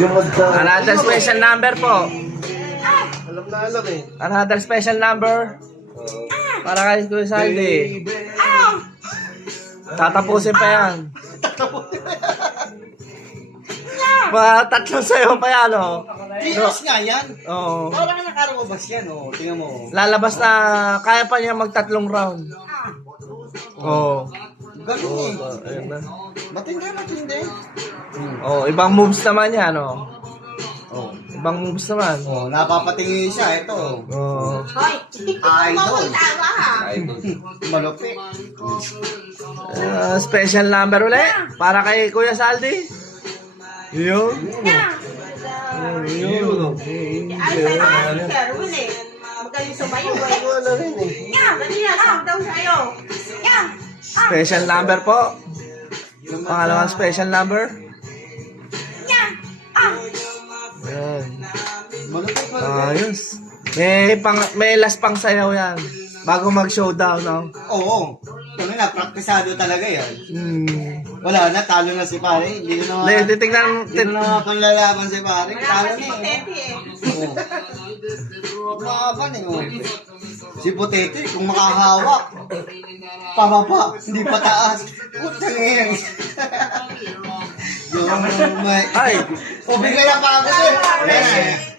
Another special number po. Alam na alam eh. Another special number. Para kay Kuya Saldi. Tatapusin pa yan. Mga tatlong sayo pa yan, oh. Tigas nga yan. Oo. Parang nakarobas yan, oh. Tingnan mo. Lalabas na, kaya pa niya magtatlong round. Oo. Ganun eh. Ayun na. Matindi. Oh, ibang moves naman yan, oh. Oh. Ibang moves naman. Oh, napapatingin siya. Ito. Oh. Hoy, Idol. tawa. Malupit. Special number ulit. Para kay Kuya Saldi. Yun. Yun. Ay, sir, wala eh. Magaling sumayo eh. Wala rin eh. Yan, dali na, sound down sa'yo. Yan. Special number po. Pangalawang special number. Yan. Ayan. Malupit. Ayos. May last pang sayaw yan. Bago mag-showdown, no? Oo. Kami na, praktisado talaga yan. Wala. Wala na, talo na si pare. Hindi na Hindi, titignan. Hindi na panlalaban si pare. Wala Talo pa si na Potete eh. eh. Oo. Makaban eh. Oh. Si Potete, kung makahawak, pababa, hindi pataas. Putang ina. Yung may... Ay! Ubigay na pa ako eh.